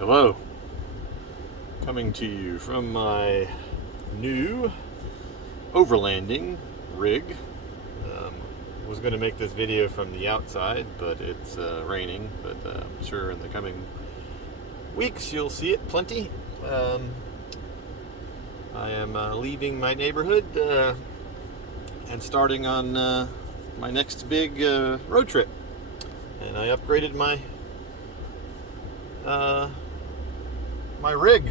Hello, coming to you from my new overlanding rig. Was going to make this video from the outside, but it's raining, but I'm sure in the coming weeks you'll see it plenty. I am leaving my neighborhood and starting on my next big road trip, and I upgraded my my rig,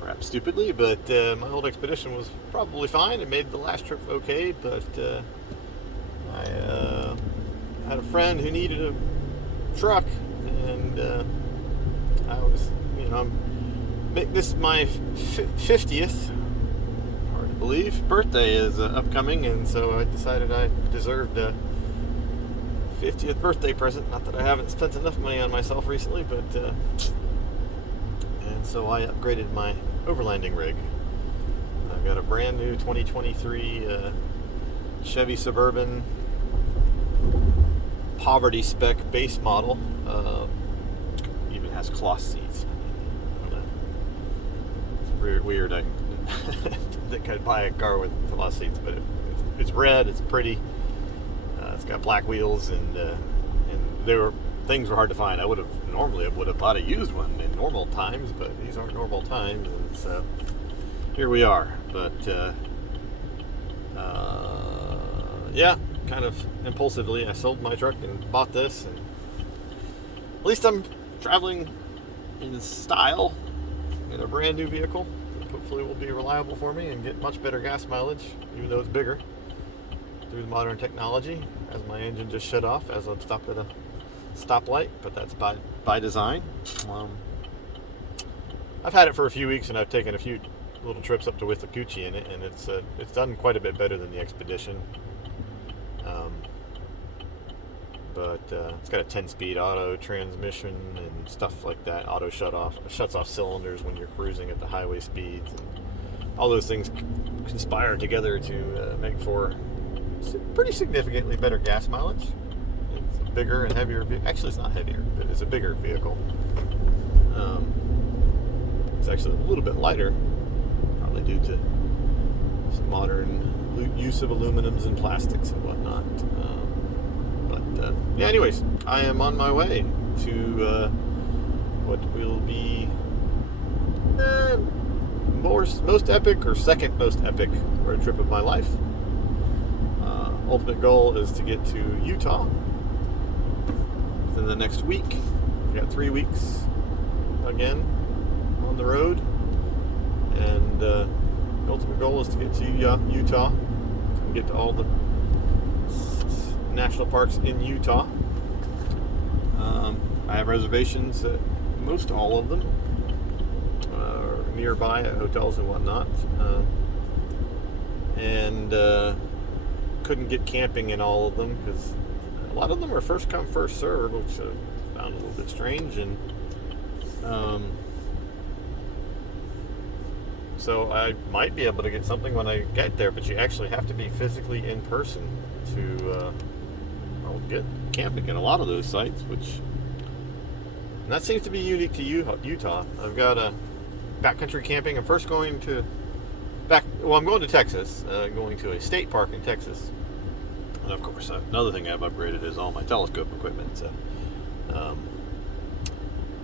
perhaps stupidly, but my old Expedition was probably fine. It made the last trip okay, but I had a friend who needed a truck, and I was, this is my 50th, hard to believe, birthday is upcoming, and so I decided I deserved a 50th birthday present. Not that I haven't spent enough money on myself recently, but and so I upgraded my overlanding rig. I've got a brand new 2023 Chevy Suburban poverty spec base model. Even has cloth seats. I don't know. It's weird. I didn't think I'd buy a car with cloth seats, but it's red. It's pretty. It's got black wheels, and things were hard to find. I would have bought a used one in normal times, but these aren't normal times, and so here we are. But kind of impulsively, I sold my truck and bought this, and at least I'm traveling in style in a brand new vehicle that hopefully will be reliable for me and get much better gas mileage, even though it's bigger, through the modern technology. As my engine just shut off as I'm stopped at a stoplight, but that's by design. I've had it for a few weeks, and I've taken a few little trips up to Withlacoochee in it, and it's done quite a bit better than the Expedition. But it's got a 10-speed auto transmission and stuff like that. Auto shuts off cylinders when you're cruising at the highway speeds, and all those things conspire together to make for pretty significantly better gas mileage. It's a bigger and heavier vehicle. Actually, it's not heavier, but it's a bigger vehicle. It's actually a little bit lighter, probably due to some modern use of aluminums and plastics and whatnot. Anyways, I am on my way to what will be most epic, or second most epic road trip of my life. Ultimate goal is to get to Utah within the next week. We got 3 weeks again on the road, and the ultimate goal is to get to Utah and get to all the national parks in Utah. I have reservations at most all of them, nearby at hotels and whatnot, and couldn't get camping in all of them because a lot of them are first come first served, which I found a little bit strange, and so I might be able to get something when I get there, but you actually have to be physically in person to get camping in a lot of those sites, and that seems to be unique to Utah. I've got a backcountry camping. I'm first going to I'm going to Texas, going to a state park in Texas. And of course, another thing I've upgraded is all my telescope equipment. So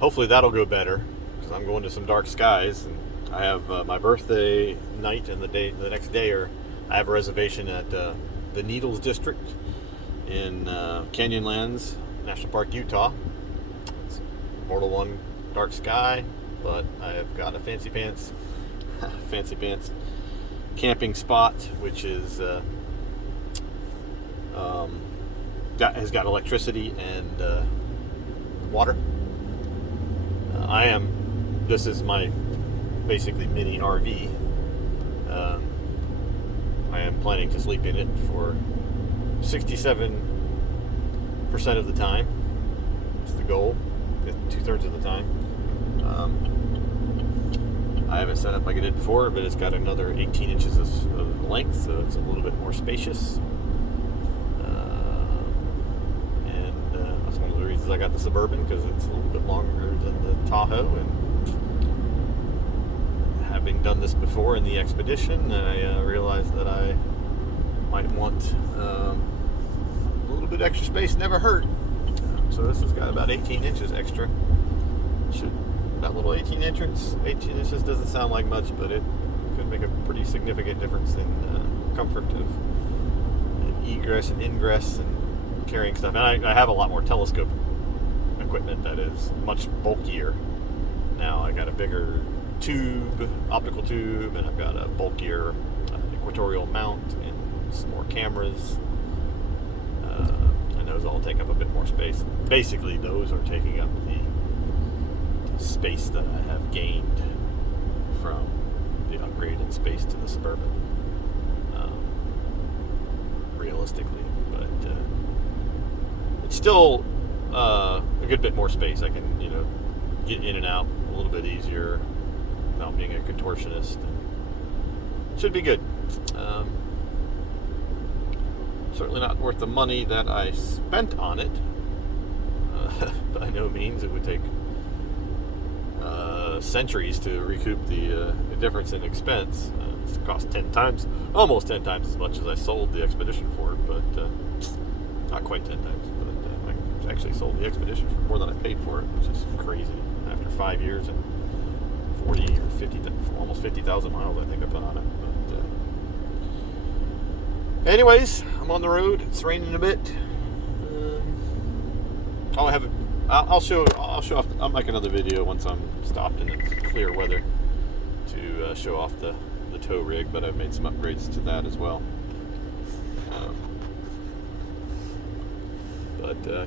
hopefully that'll go better, because I'm going to some dark skies, and I have my birthday night and the next day, I have a reservation at the Needles District in Canyonlands National Park, Utah. It's Mortal One dark sky, but I have got a fancy pants camping spot, which is has got electricity and water. This is my basically mini RV. I am planning to sleep in it for 67% of the time. It's the goal, 2/3 of the time. I have it set up like I did before, but it's got another 18 inches of length, so it's a little bit more spacious. And that's one of the reasons is I got the Suburban because it's a little bit longer than the Tahoe, and having done this before in the Expedition, I realized that I might want a little bit extra space. Never hurt. So this has got about 18 inches extra. That little 18 inches doesn't sound like much, but it could make a pretty significant difference in comfort of egress and ingress and carrying stuff. And I have a lot more telescope equipment that is much bulkier. Now I got a bigger tube, optical tube, and I've got a bulkier equatorial mount and some more cameras. And those all take up a bit more space. Basically, those are taking up the space that I have gained from the upgraded space to the Suburban, realistically, but it's still a good bit more space. I can, get in and out a little bit easier without being a contortionist. Should be good. Certainly not worth the money that I spent on it. By no means. It would take centuries to recoup the difference in expense. It's cost almost 10 times as much as I sold the Expedition for, but not quite 10 times, but I actually sold the Expedition for more than I paid for it, which is crazy. After 5 years and 40 or 50, almost 50,000 miles, I think I put on it. But anyways, I'm on the road. It's raining a bit. I'll show off. I'll make another video once I'm stopped in it's clear weather to show off the tow rig, but I've made some upgrades to that as well.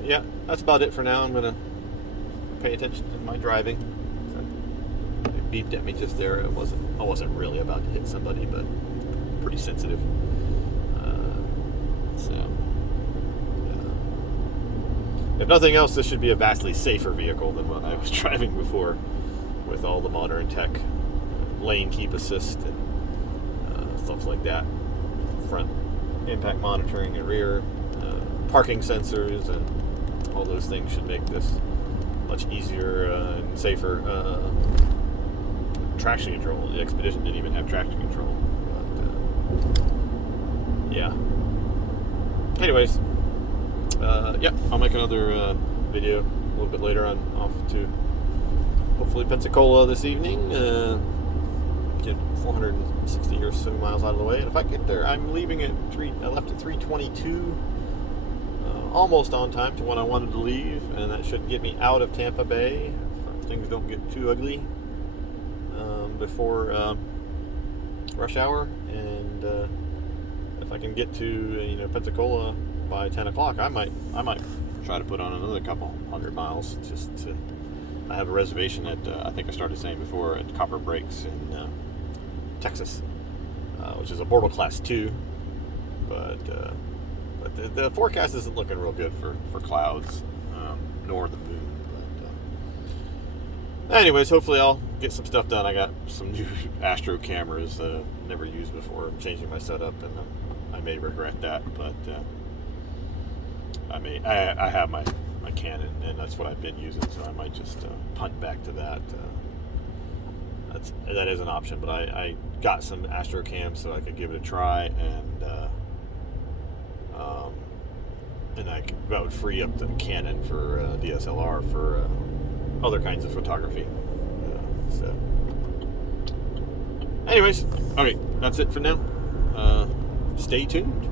Yeah, that's about it for now. I'm gonna pay attention to my driving. It beeped at me just there. I wasn't really about to hit somebody, but pretty sensitive. If nothing else, this should be a vastly safer vehicle than what I was driving before, with all the modern tech, lane keep assist and stuff like that, front impact monitoring and rear parking sensors, and all those things should make this much easier and safer. Traction control. The Expedition didn't even have traction control. But, yeah. Anyways. Yeah, I'll make another video a little bit later on, off to hopefully Pensacola this evening. Get 460 or so miles out of the way, and if I get there, I'm leaving at I left at 3:22, almost on time to when I wanted to leave, and that should get me out of Tampa Bay if things don't get too ugly before rush hour. And if I can get to Pensacola by 10 o'clock, I might try to put on another couple 100 miles. I have a reservation at I think I started saying before, at Copper Breaks in Texas, which is a Bortle Class 2, but the forecast isn't looking real good for clouds, nor the moon. But anyways, hopefully I'll get some stuff done. I got some new Astro cameras that I've never used before. I'm changing my setup, and I may regret that, but I have my Canon, and that's what I've been using, so I might just punt back to that. That is an option, but I got some Astro cams so I could give it a try, and that would free up the Canon for DSLR for other kinds of photography. So, anyways, okay, that's it for now. Stay tuned.